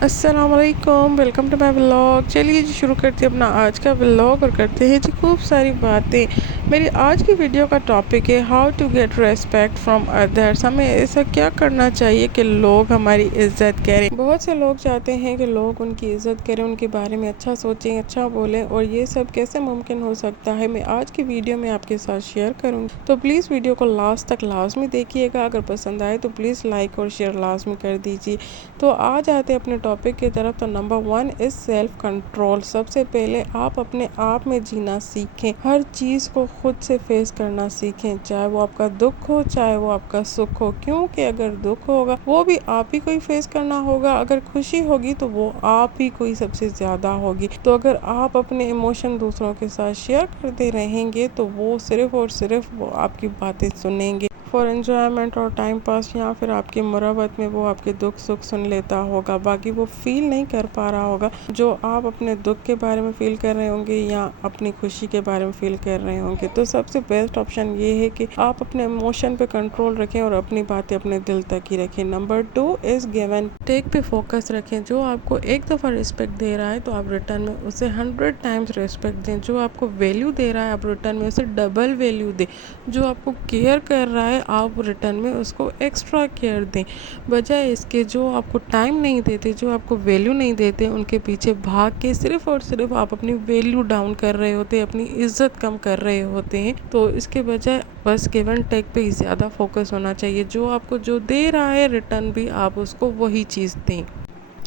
अस्सलामुअलैकुम, welcome to my vlog. चलिए जी शुरू करते हैं अपना आज का व्लॉग और करते हैं जी खूब सारी बातें। मेरी आज की वीडियो का टॉपिक है how to get respect from others. हमें ऐसा क्या करना चाहिए कि लोग हमारी इज़्ज़त करें। बहुत से लोग चाहते हैं कि लोग उनकी इज़्ज़त करें, उनके बारे में अच्छा सोचें, अच्छा बोलें, और ये सब कैसे मुमकिन हो सकता है मैं आज की वीडियो में आपके साथ शेयर करूँगी। तो प्लीज़ वीडियो को लास्ट तक लाजमी देखिएगा। अगर पसंद आए तो प्लीज़ लाइक और शेयर लाजमी कर दीजिए। तो आ जाते हैं अपने टॉपिक की तरफ। तो नंबर 1 इज़ सेल्फ कंट्रोल। सबसे पहले आप अपने आप में जीना सीखें, हर चीज़ को खुद से फेस करना सीखें, चाहे वो आपका दुख हो चाहे वो आपका सुख हो, क्योंकि अगर दुख होगा वो भी आप ही को ही फेस करना होगा, अगर खुशी होगी तो वो आप ही को ही सबसे ज़्यादा होगी। तो अगर आप अपने इमोशन दूसरों के साथ शेयर करते रहेंगे तो वो सिर्फ और सिर्फ वो आपकी बातें सुनेंगे फॉर एन्जॉयमेंट और टाइम पास, या फिर आपकी मुराबत में वो आपके दुख सुख सुन लेता होगा, बाकी वो फील नहीं कर पा रहा होगा जो आप अपने दुख के बारे में फ़ील कर रहे होंगे या अपनी खुशी के बारे में फ़ील कर रहे होंगे। तो सबसे बेस्ट ऑप्शन ये है कि आप अपने इमोशन पे कंट्रोल रखें और अपनी बातें अपने दिल तक ही रखें। Number 2 is give and take पे फोकस रखें। जो आपको एक दफ़ा रिस्पेक्ट दे रहा है तो आप रिटर्न में उसे 100 टाइम्स रिस्पेक्ट दें। जो आपको वैल्यू दे रहा है आप रिटर्न में उसे डबल वैल्यू दें। जो आपको केयर कर रहा है आप रिटर्न में उसको एक्स्ट्रा केयर दें। बजाय इसके जो आपको टाइम नहीं देते, जो आपको वैल्यू नहीं देते, उनके पीछे भाग के सिर्फ और सिर्फ आप अपनी वैल्यू डाउन कर रहे होते हैं, अपनी इज्जत कम कर रहे होते हैं। तो इसके बजाय बस गिव एंड टेक पे ही ज़्यादा फोकस होना चाहिए। जो आपको जो दे रहा है रिटर्न भी आप उसको वही चीज़ दें।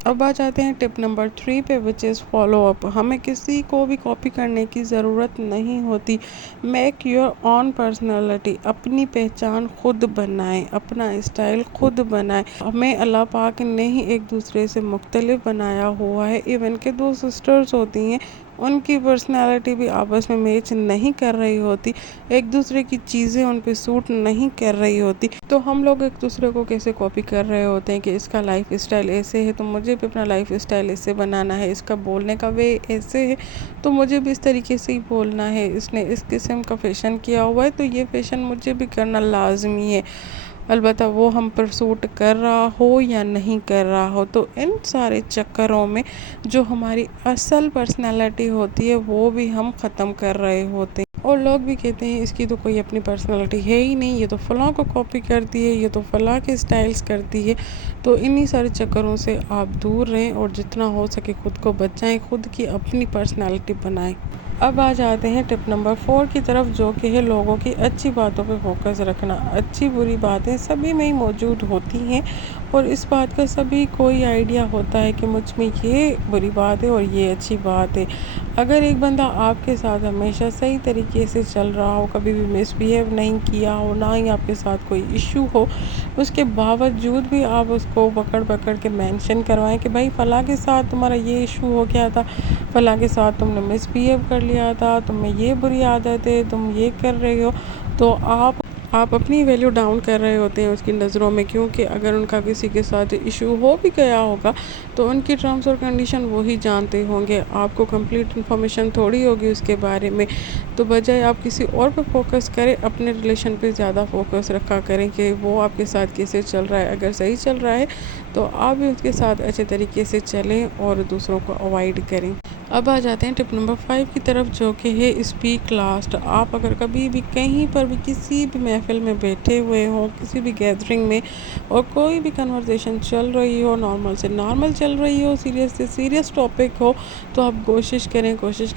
अब आ जाते हैं टिप नंबर 3 पे, विच इज़ फॉलो अप। हमें किसी को भी कॉपी करने की ज़रूरत नहीं होती। Make your on personality. अपनी पहचान खुद बनाएं, अपना स्टाइल खुद बनाएं। हमें अल्लाह पाक ने ही एक दूसरे से मुख्तलिफ बनाया हुआ है। इवन के 2 सिस्टर्स होती हैं, उनकी पर्सनैलिटी भी आपस में मैच नहीं कर रही होती, एक दूसरे की चीज़ें उन पे सूट नहीं कर रही होती। तो हम लोग एक दूसरे को कैसे कॉपी कर रहे होते हैं कि इसका लाइफ स्टाइल ऐसे है तो मुझे भी अपना लाइफ स्टाइल ऐसे बनाना है, इसका बोलने का वे ऐसे है तो मुझे भी इस तरीके से ही बोलना है, इसने इस किस्म का फ़ैशन किया हुआ है तो ये फ़ैशन मुझे भी करना लाजमी है, अलबत्ता वो हम पर सूट कर रहा हो या नहीं कर रहा हो। तो इन सारे चक्करों में जो हमारी असल पर्सनैलिटी होती है वो भी हम ख़त्म कर रहे होते हैं। और लोग भी कहते हैं इसकी तो कोई अपनी पर्सनैलिटी है ही नहीं, ये तो फ़लाँ को कॉपी करती है, ये तो फ़लाँ के स्टाइल्स करती है। तो इन्हीं सारे चक्करों से आप दूर रहें और जितना हो सके खुद को बचाएं, खुद की अपनी पर्सनैलिटी बनाएं। अब आ जाते हैं टिप नंबर 4 की तरफ, जो कि है लोगों की अच्छी बातों पे फोकस रखना। अच्छी बुरी बातें सभी में ही मौजूद होती हैं और इस बात का सभी कोई आइडिया होता है कि मुझ में ये बुरी बात है और ये अच्छी बात है। अगर एक बंदा आपके साथ हमेशा सही तरीके से चल रहा हो, कभी भी मिसबिहेव नहीं किया हो, ना ही आपके साथ कोई इशू हो, उसके बावजूद भी आप उसको पकड़ पकड़ के मेंशन करवाएं कि भाई फ़लाँ के साथ तुम्हारा ये इशू हो गया था, फ़लाँ के साथ तुमने मिसबिहेव कर लिया था, तुम्हें ये बुरी आदत है, तुम ये कर रहे हो, तो आप अपनी वैल्यू डाउन कर रहे होते हैं उसकी नज़रों में। क्योंकि अगर उनका किसी के साथ इशू हो भी गया होगा तो उनकी टर्म्स और कंडीशन वो ही जानते होंगे, आपको कंप्लीट इन्फॉर्मेशन थोड़ी होगी उसके बारे में। तो बजाय आप किसी और पे फोकस करें, अपने रिलेशन पे ज़्यादा फोकस रखा करें कि वो आपके साथ कैसे चल रहा है। अगर सही चल रहा है तो आप भी उसके साथ अच्छे तरीके से चलें और दूसरों को अवॉइड करें। अब आ जाते हैं टिप नंबर 5 की तरफ, जो कि है स्पीक लास्ट। आप अगर कभी भी कहीं पर भी किसी भी महफ़िल में बैठे हुए हों, किसी भी गैदरिंग में, और कोई भी कन्वर्सेशन चल रही हो, नॉर्मल से नॉर्मल चल रही हो, सीरियस से सीरियस टॉपिक हो, तो आप कोशिश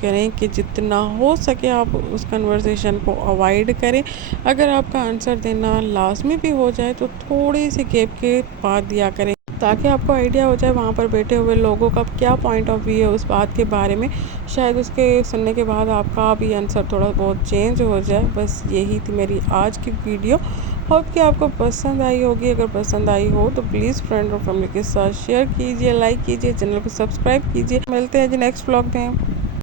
करें कि जितना हो सके आप उस कन्वर्सेशन को अवॉइड करें। अगर आपका आंसर देना लाजमी भी हो जाए तो थोड़ी सी गैप के बाद दिया करें, ताकि आपको आइडिया हो जाए वहाँ पर बैठे हुए लोगों का क्या पॉइंट ऑफ व्यू है उस बात के बारे में। शायद उसके सुनने के बाद आपका भी आंसर थोड़ा बहुत चेंज हो जाए। बस यही थी मेरी आज की वीडियो। होप कि आपको पसंद आई होगी। अगर पसंद आई हो तो प्लीज़ फ्रेंड और फैमिली के साथ शेयर कीजिए, लाइक कीजिए, चैनल को सब्सक्राइब कीजिए। मिलते हैं जी नेक्स्ट व्लॉग में।